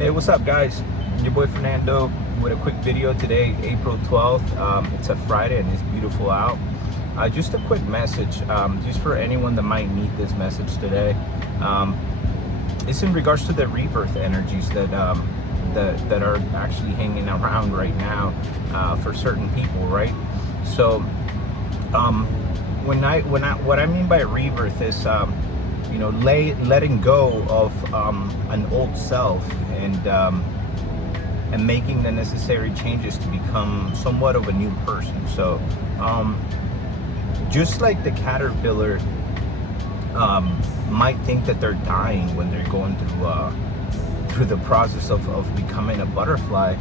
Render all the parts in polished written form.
Hey, what's up, guys? Your boy Fernando with a quick video today, April 12th. It's a Friday and it's beautiful out. Just a quick message, just for anyone that might need this message today. It's in regards to the rebirth energies that are actually hanging around right now for certain people, right? So, what I mean by rebirth is letting go of an old self and making the necessary changes to become somewhat of a new person. So just like the caterpillar might think that they're dying when they're going through the process of becoming a butterfly,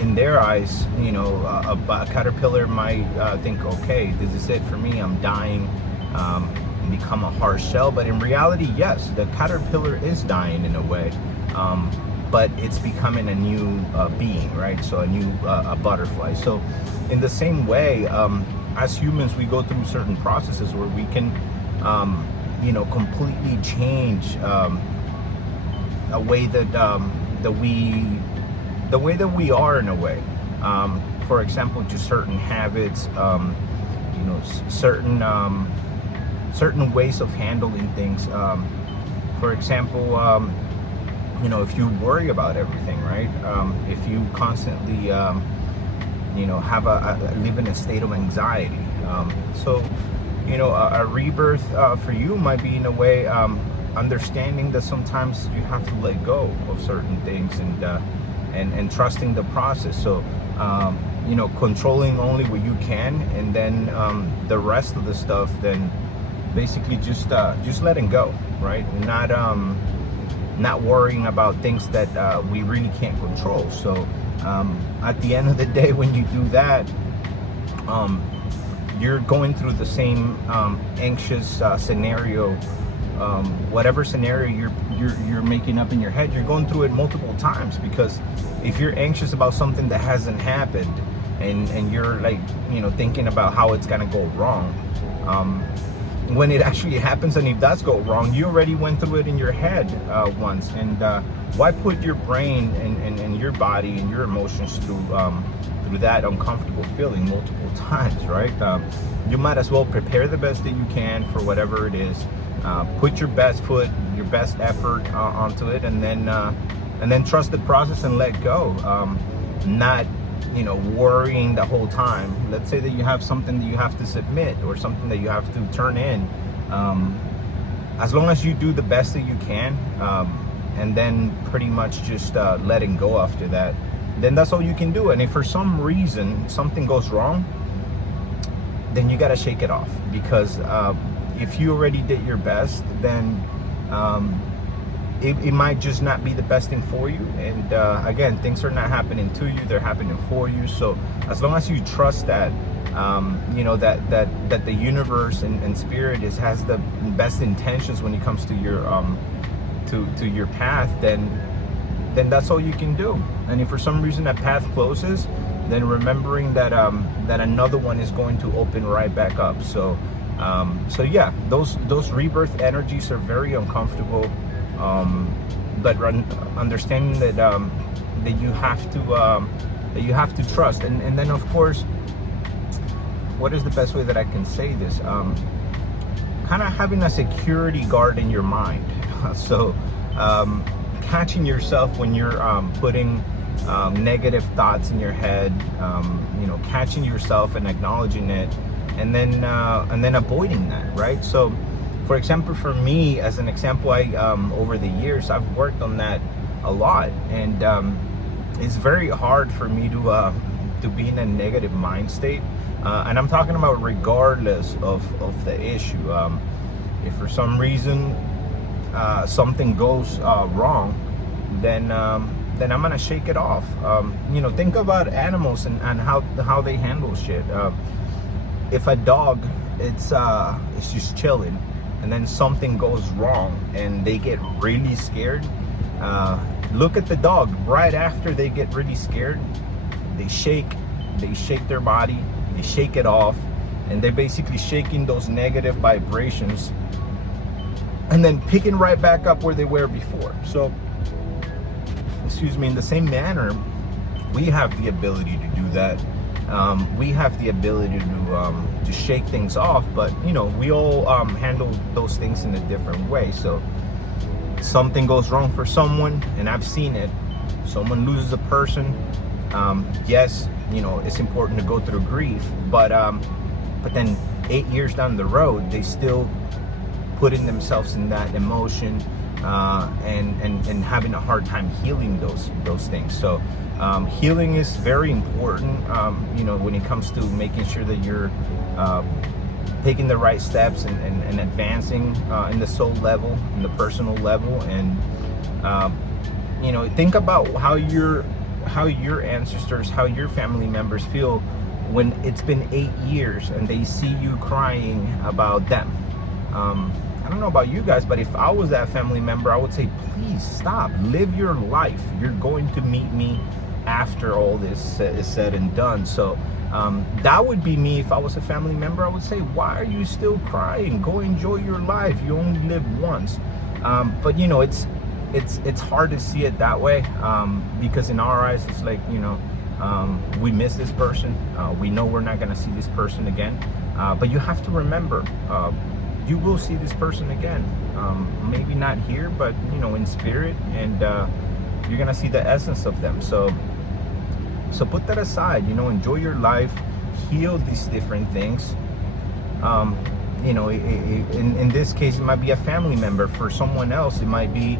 in their eyes, a caterpillar might think, okay, this is it for me, I'm dying, become a hard shell. But in reality, yes, the caterpillar is dying in a way, but it's becoming a new being, right? So a new a butterfly. So in the same way, as humans, we go through certain processes where we can completely change a way that we are, in a way. For example, just certain habits, certain ways of handling things. For example, if you worry about everything, right? If you constantly, have live in a state of anxiety. So, a rebirth for you might be, in a way, understanding that sometimes you have to let go of certain things and trusting the process. So, controlling only what you can, and then the rest of the stuff, then basically just letting go, right? Not worrying about things that we really can't control. So at the end of the day, when you do that, you're going through the same anxious scenario, whatever scenario you're making up in your head. You're going through it multiple times, because if you're anxious about something that hasn't happened, and you're like thinking about how it's gonna go wrong, when it actually happens and it does go wrong, you already went through it in your head once. And why put your brain and your body and your emotions through that uncomfortable feeling multiple times, right? You might as well prepare the best that you can for whatever it is. Put your best foot, your best effort onto it, and then trust the process and let go. Not worrying the whole time. Let's say that you have something that you have to submit, or something that you have to turn in. As long as you do the best that you can, and then pretty much just letting go after that, then that's all you can do. And if for some reason something goes wrong, then you got to shake it off, because if you already did your best, then it might just not be the best thing for you. And again, things are not happening to you, they're happening for you. So as long as you trust that, that the universe and spirit has the best intentions when it comes to your to your path, then that's all you can do. And if for some reason that path closes, then remembering that that another one is going to open right back up. So yeah, those rebirth energies are very uncomfortable. But understanding that that you have to trust, and then of course, what is the best way that I can say this? Kind of having a security guard in your mind. So catching yourself when you're putting negative thoughts in your head, catching yourself and acknowledging it, and then avoiding that, right? So for example, for me, as an example, I over the years, I've worked on that a lot, and it's very hard for me to be in a negative mind state, and I'm talking about regardless of the issue. If for some reason something goes wrong, then I'm gonna shake it off. Think about animals and how they handle shit. If a dog, it's just chilling, and then something goes wrong and they get really scared, look at the dog. Right after they get really scared, they shake their body, they shake it off, and they're basically shaking those negative vibrations and then picking right back up where they were before. So excuse me, in the same manner, we have the ability to do that. We have the ability to shake things off, but we all handle those things in a different way. So something goes wrong for someone, and I've seen it. Someone loses a person. Yes, it's important to go through grief, but then 8 years down the road, they still putting themselves in that emotion and having a hard time healing those things. So healing is very important, when it comes to making sure that you're taking the right steps and advancing in the soul level, in the personal level, and think about how your ancestors, how your family members feel when it's been 8 years and they see you crying about them. I don't know about you guys, but if I was that family member, I would say, please stop, live your life. You're going to meet me after all this is said and done. So that would be me if I was a family member. I would say, why are you still crying? Go enjoy your life. You only live once. But it's hard to see it that way, because in our eyes, it's like, we miss this person. We know we're not going to see this person again. But you have to remember, you will see this person again. Maybe not here, but in spirit, and you're gonna see the essence of them. So put that aside. Enjoy your life, heal these different things. In this case, it might be a family member. For someone else, it might be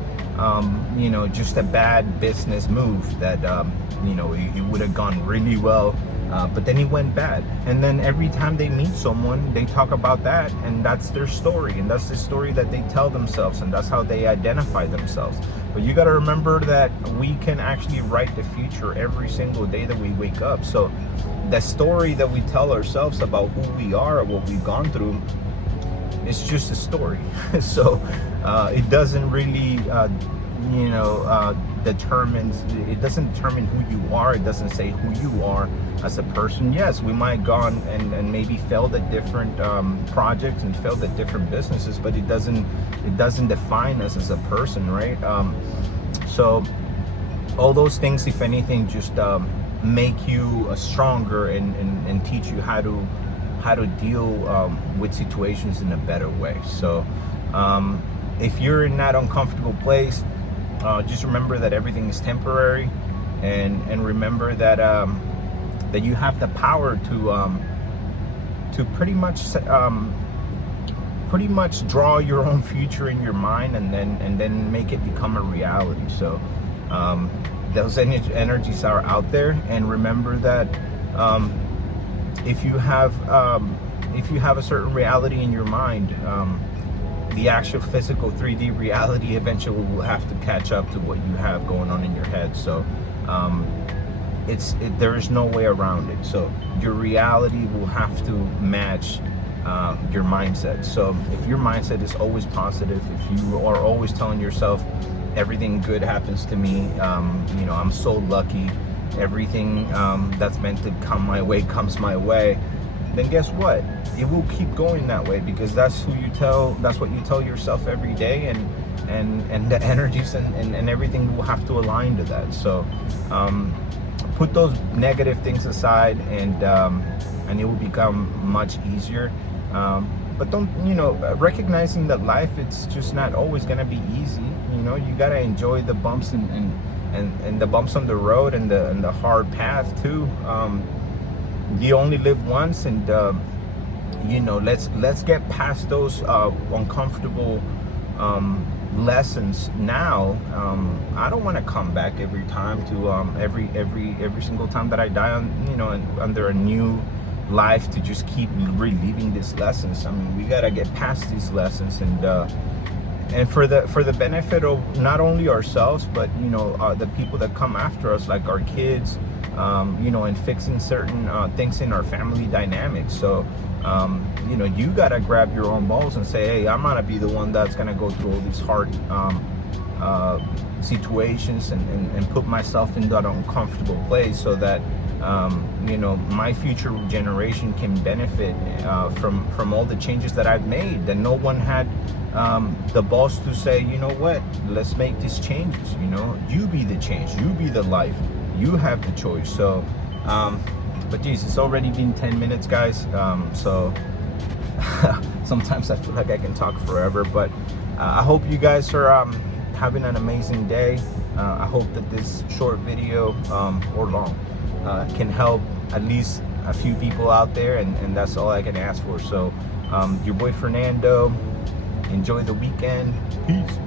just a bad business move that it would have gone really well, but then it went bad. And then every time they meet someone, they talk about that, and that's their story, and that's the story that they tell themselves, and that's how they identify themselves. But you got to remember that we can actually write the future every single day that we wake up. So the story that we tell ourselves about who we are or what we've gone through, it's just a story. So it doesn't really it doesn't determine who you are. It doesn't say who you are as a person. Yes, we might gone and maybe failed at different projects and failed at different businesses, but it doesn't define us as a person, right? So all those things, if anything, just make you stronger and teach you how to deal with situations in a better way. So if you're in that uncomfortable place, just remember that everything is temporary, and remember that that you have the power to pretty much draw your own future in your mind, and then make it become a reality. So those energies are out there, and remember that if you have a certain reality in your mind, the actual physical 3D reality eventually will have to catch up to what you have going on in your head. So there is no way around it. So your reality will have to match your mindset. So if your mindset is always positive, if you are always telling yourself everything good happens to me, I'm so lucky, everything that's meant to come my way comes my way, then guess what? It will keep going that way, because that's what you tell yourself every day, and the energies and everything will have to align to that. So put those negative things aside, and it will become much easier. But don't, recognizing that life, it's just not always gonna be easy. You gotta enjoy the bumps and the bumps on the road, and the hard path too. You only live once, and let's get past those uncomfortable lessons now. I don't want to come back every time to every single time that I die under a new life, to just keep reliving these lessons. I mean, we gotta get past these lessons, and for the benefit of not only ourselves, but the people that come after us, like our kids, and fixing certain things in our family dynamics. So you gotta grab your own balls and say, hey, I'm gonna be the one that's gonna go through all these situations and put myself in that uncomfortable place so that you know, my future generation can benefit from all the changes that I've made, that no one had the balls to say, you know what, let's make these changes. You know, you be the change, you be the life, you have the choice. So but geez, it's already been 10 minutes, guys. So sometimes I feel like I can talk forever, but I hope you guys are having an amazing day. I hope that this short video or long can help at least a few people out there, and that's all I can ask for. So your boy Fernando, enjoy the weekend. Peace.